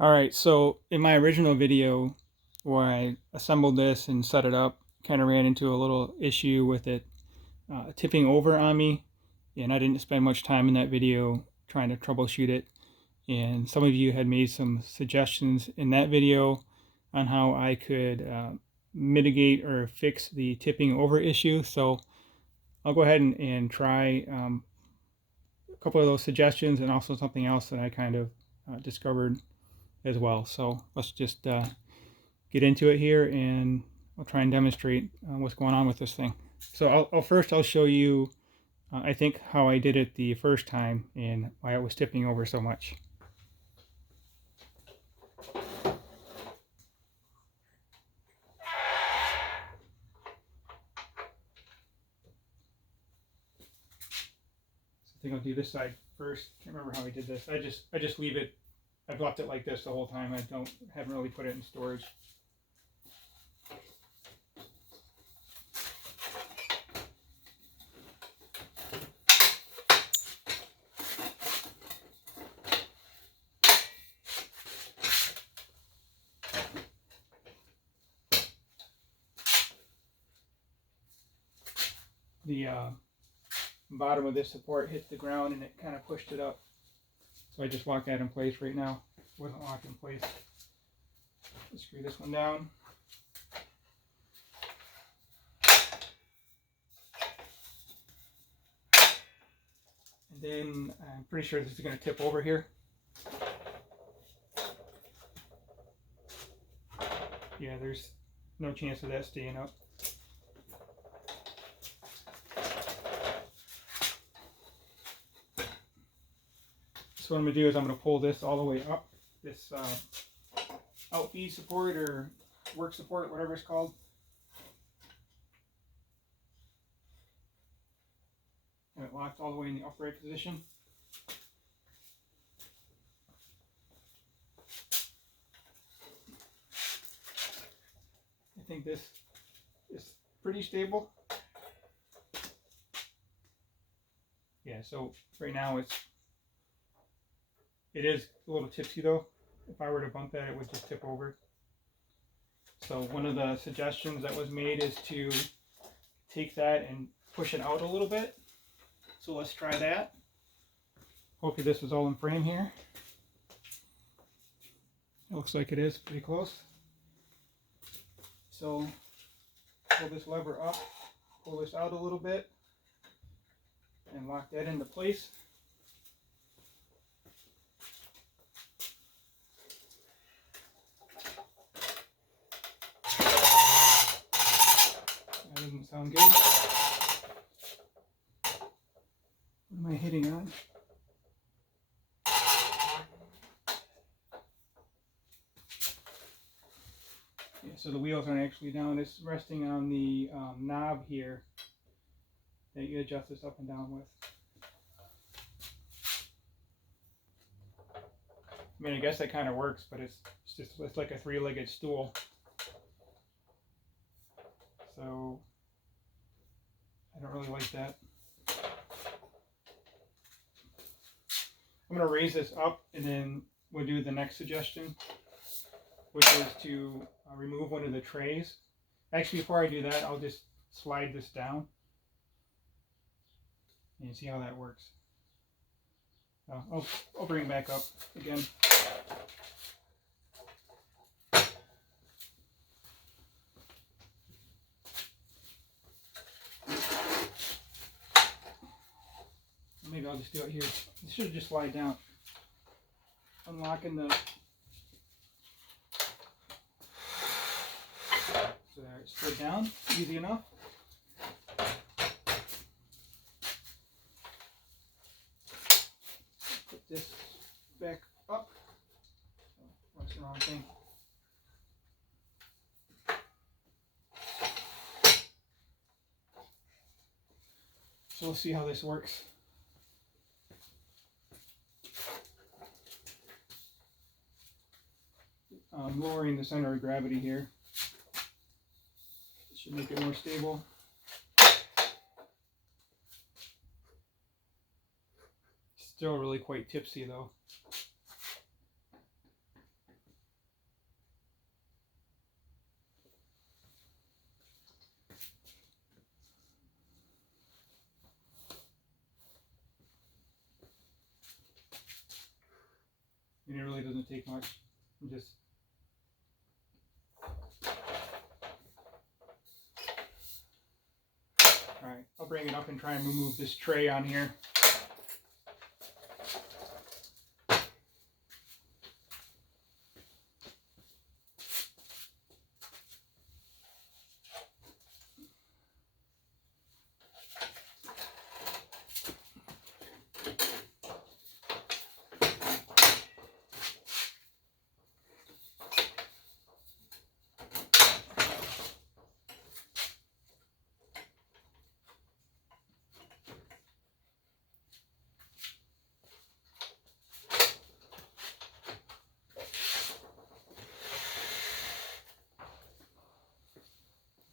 All right, so in my original video where I assembled this and set it up, kind of ran into a little issue with it tipping over on me, and I didn't spend much time in that video trying to troubleshoot it. And some of you had made some suggestions in that video on how I could mitigate or fix the tipping over issue. So I'll go ahead and try a couple of those suggestions and also something else that I kind of discovered as well. So let's just get into it here, and I'll try and demonstrate what's going on with this thing. So I'll show you I think how I did it the first time and why it was tipping over so much. So I think I'll do this side first. Can't remember how I did this. I just leave it. I've left it like this the whole time. Haven't really put it in storage. The bottom of this support hit the ground and it kind of pushed it up. So I just locked that in place right now. It wasn't locked in place. Let's screw this one down. And then I'm pretty sure this is going to tip over here. Yeah, there's no chance of that staying up. So what I'm going to do is I'm going to pull this all the way up, this out feed support or work support, whatever it's called. And it locked all the way in the upright position. I think this is pretty stable. Yeah, so right now it is a little tipsy though. If I were to bump that, it would just tip over. So one of the suggestions that was made is to take that and push it out a little bit. So let's try that. Hopefully this is all in frame here. It looks like it is pretty close. So pull this lever up, pull this out a little bit, and lock that into place. That doesn't sound good. What am I hitting on? Yeah, so the wheels aren't actually down. It's resting on the knob here that you adjust this up and down with. I mean, I guess that kind of works, but it's like a three-legged stool. So I don't really like that. I'm going to raise this up and then we'll do the next suggestion, which is to remove one of the trays. Actually, before I do that, I'll just slide this down and see how that works. I'll bring it back up again. Maybe I'll just do it here. It should just slide down. Unlocking the... So there, it slid down. Easy enough. Put this back up. Oh, that's the wrong thing. So we'll see how this works. I'm lowering the center of gravity here. It should make it more stable. Still really quite tipsy though. And it really doesn't take much. Just alright, I'll bring it up and try and remove this tray on here.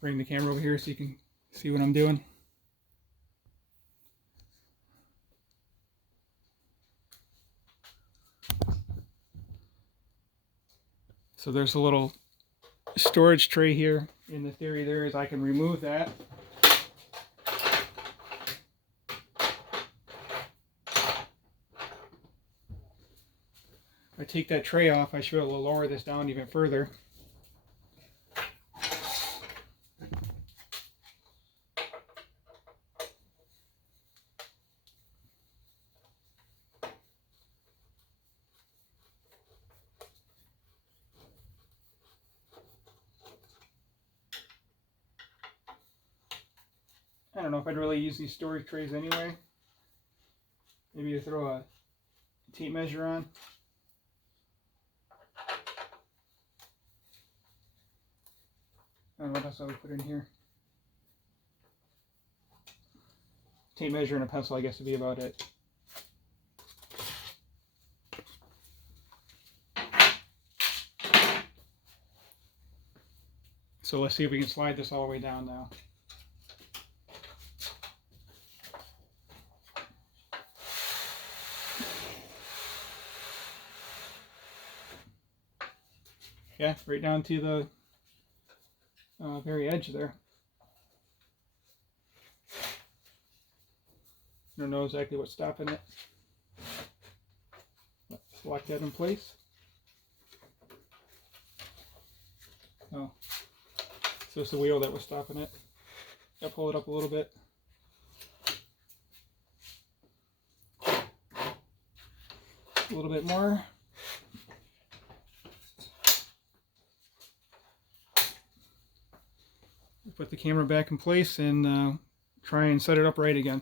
Bring the camera over here so you can see what I'm doing. So there's a little storage tray here, and the theory there is I can remove that. If I take that tray off, I should be able to lower this down even further. I don't know if I'd really use these storage trays anyway. Maybe you throw a tape measure on. I don't know what else I would put in here. Tape measure and a pencil, I guess, would be about it. So let's see if we can slide this all the way down now. Yeah, right down to the very edge there. I don't know exactly what's stopping it. Let's lock that in place. Oh, so it's the wheel that was stopping it. I'll pull it up a little bit. A little bit more. Put the camera back in place and try and set it up right again.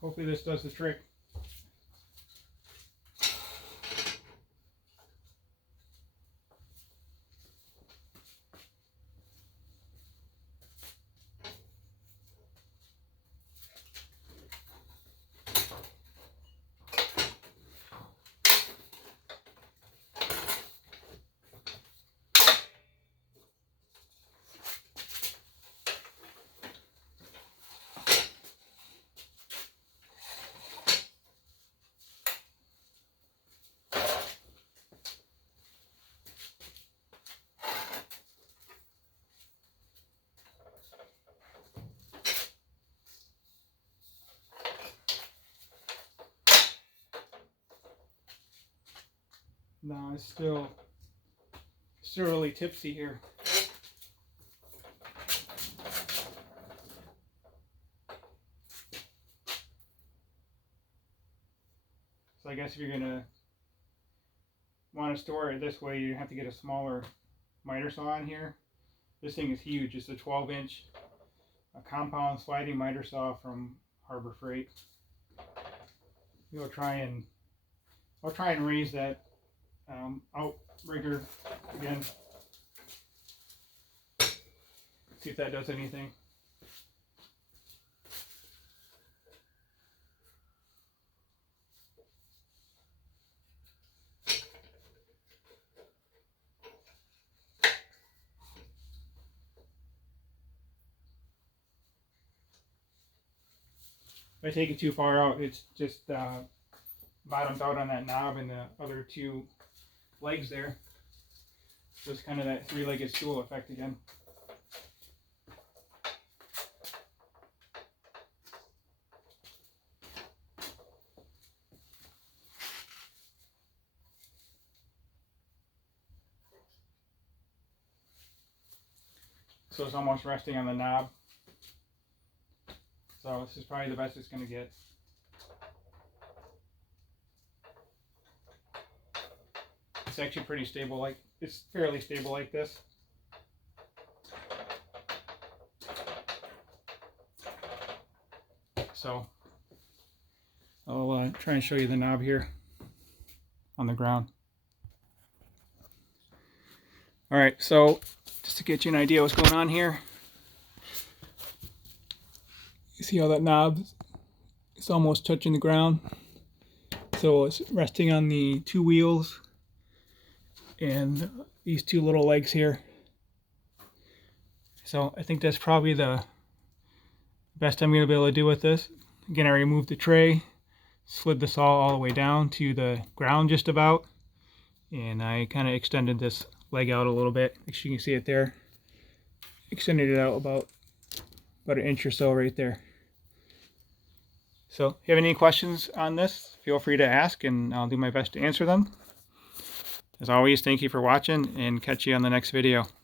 Hopefully this does the trick. No, it's still really tipsy here. So I guess if you're gonna want to store it this way, you have to get a smaller miter saw on here. This thing is huge. It's a 12-inch compound sliding miter saw from Harbor Freight. I'll try and raise that outrigger again. See if that does anything. If I take it too far out, it's just bottoms out on that knob and the other two legs there. Just kind of that three-legged stool effect again. So it's almost resting on the knob. So this is probably the best it's going to get. It's actually pretty stable, like it's fairly stable like this. So I'll try and show you the knob here on the ground. All right, so just to get you an idea what's going on here, you see how that knob is almost touching the ground. So it's resting on the two wheels and these two little legs here. So I think that's probably the best I'm going to be able to do with this. Again, I removed the tray, slid the saw all the way down to the ground just about, and I kind of extended this leg out a little bit. As you can see it there, extended it out about an inch or so right there. So if you have any questions on this, feel free to ask and I'll do my best to answer them. As always, thank you for watching and catch you on the next video.